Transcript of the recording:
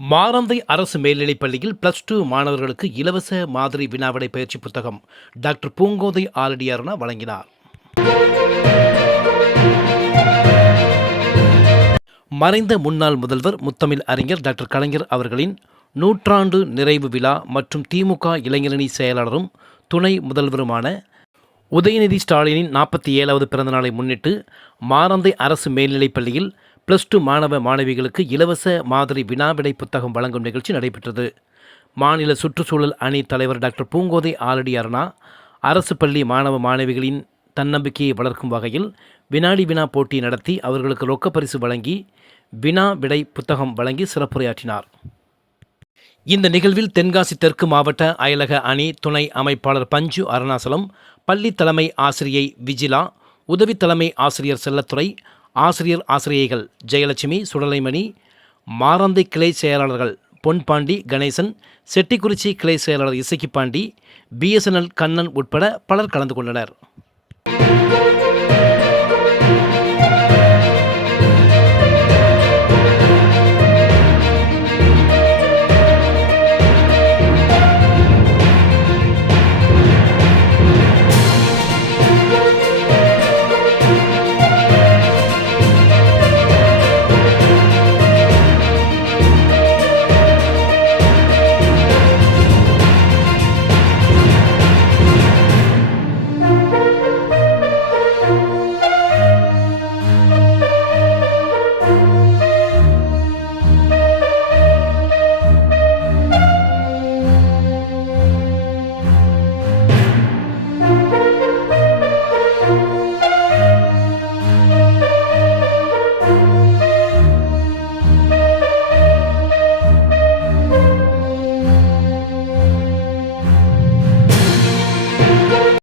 மாரந்தை அரசு மேல்நிலைப் பள்ளியில் பிளஸ் டூ மாணவர்களுக்கு இலவச மாதிரி வினாவிடை பயிற்சி புத்தகம் டாக்டர் பூங்கோதை ஆரடியார்னா வழங்கினார். மறைந்த முன்னாள் முதல்வர் முத்தமிழ் அறிஞர் டாக்டர் கலைஞர் அவர்களின் நூற்றாண்டு நிறைவு விழா மற்றும் திமுக இளைஞரணி செயலாளரும் துணை முதல்வருமான உதயநிதி ஸ்டாலினின் நாற்பத்தி ஏழாவது பிறந்தநாளை முன்னிட்டு மாரந்தை அரசு மேல்நிலைப் பள்ளியில் ப்ளஸ் டூ மாணவ மாணவிகளுக்கு இலவச மாதிரி வினாவிடை புத்தகம் வழங்கும் நிகழ்ச்சி நடைபெற்றது. மாநில சுற்றுச்சூழல் அணி தலைவர் டாக்டர் பூங்கோதை ஆலடி அருணா அரசு பள்ளி மாணவ மாணவிகளின் தன்னம்பிக்கையை வளர்க்கும் வகையில் வினாடி வினா போட்டி நடத்தி அவர்களுக்கு ரொக்கப்பரிசு வழங்கி வினா விடை புத்தகம் வழங்கி சிறப்புரையாற்றினார். இந்த நிகழ்வில் தென்காசி தெற்கு மாவட்ட அயலக அணி துணை அமைப்பாளர் பஞ்சு அருணாசலம் பள்ளி தலைமை ஆசிரியை விஜிலா உதவி தலைமை ஆசிரியர் செல்லத்துறை ஆசிரியர் ஆசிரியைகள் ஜெயலட்சுமி சுடலைமணி மாரந்தை கிளை செயலாளர்கள் பொன்பாண்டி கணேசன் செட்டிக்குறிச்சி கிளை செயலாளர் இசக்கிப்பாண்டி பிஎஸ்என்எல் கண்ணன் உட்பட பலர் கலந்து கொண்டனர்.